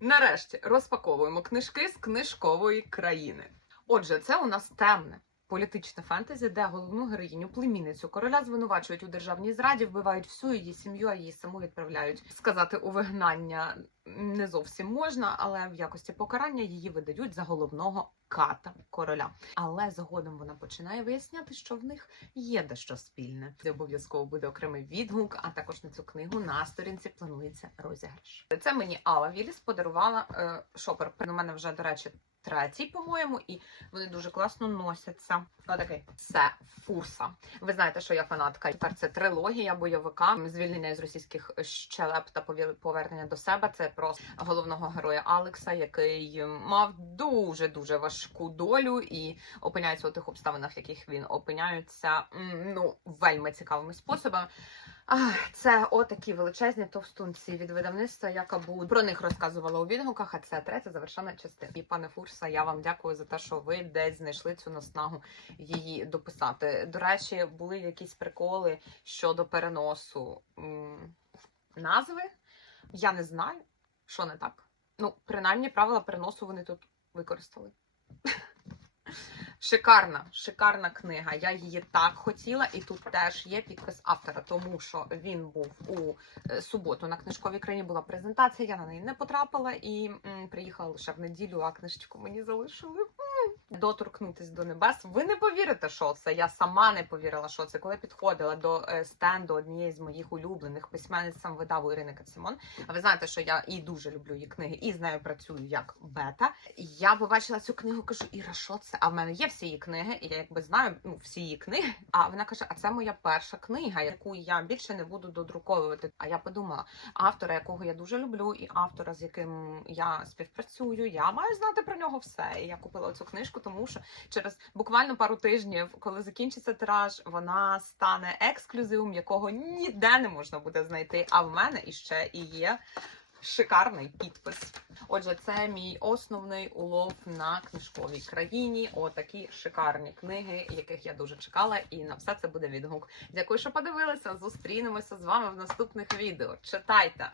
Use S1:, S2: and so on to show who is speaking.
S1: Нарешті розпаковуємо книжки з книжкової країни. Отже, це у нас темне. Політичне фентезі, де головну героїню, племінницю короля звинувачують у державній зраді, вбивають всю її сім'ю, а її саму відправляють сказати у вигнання не зовсім можна, але в якості покарання її видають за головного ката короля. Але згодом вона починає виясняти, що в них є дещо спільне. Обов'язково буде окремий відгук, а також на цю книгу на сторінці планується розіграш. Це мені Алла Віліс подарувала е, шопер. У мене вже, до речі, третій, по-моєму, і вони дуже класно носяться. Отакий це фурса. Ви знаєте, що я фанатка. Тепер це трилогія бойовика, звільнення з російських щелеп та повернення до себе. Це про головного героя Алекса, який мав дуже дуже важку долю і опиняється у тих обставинах, в яких він опиняється. Ну вельми цікавими способами. Це отакі величезні товстунці від видавництва яка Якабу. Про них розказувала у відгуках, а це третя завершена частина. І пане Фурса, я вам дякую за те, що ви десь знайшли цю наснагу її дописати. До речі, були якісь приколи щодо переносу назви. Я не знаю, що не так. Ну, принаймні, правила переносу вони тут використали. Шикарна, шикарна книга. Я її так хотіла, і тут теж є підпис автора, тому що він був у е, суботу на книжковій країні. Була презентація. Я на неї не потрапила і м, приїхала лише в неділю. А книжечку мені залишили. М, Доторкнутись до небес. Ви не повірите, що це. Я сама не повірила, що це. Коли підходила до е, стенду однієї з моїх улюблених письменниць сам видаву Ірини Кацимон. А ви знаєте, що я і дуже люблю її книги, і з нею працюю як бета. Я побачила цю книгу, кажу, Іра, що це? А в мене є всі її книги, і я якби знаю ну, всі її книги. А вона каже: А це моя перша книга, яку я більше не буду додруковувати. А я подумала, автора, якого я дуже люблю, і автора, з яким я співпрацюю, я маю знати про нього все. І я купила цю книжку, тому що через буквально пару тижнів, коли закінчиться тираж, вона стане ексклюзивом, якого ніде не можна буде знайти. А в мене іще і є шикарний підпис. Отже, це мій основний улов на книжковій країні. Отакі шикарні книги, яких я дуже чекала, і на все це буде відгук. Дякую, що подивилися. Зустрінемося з вами в наступних відео. Читайте!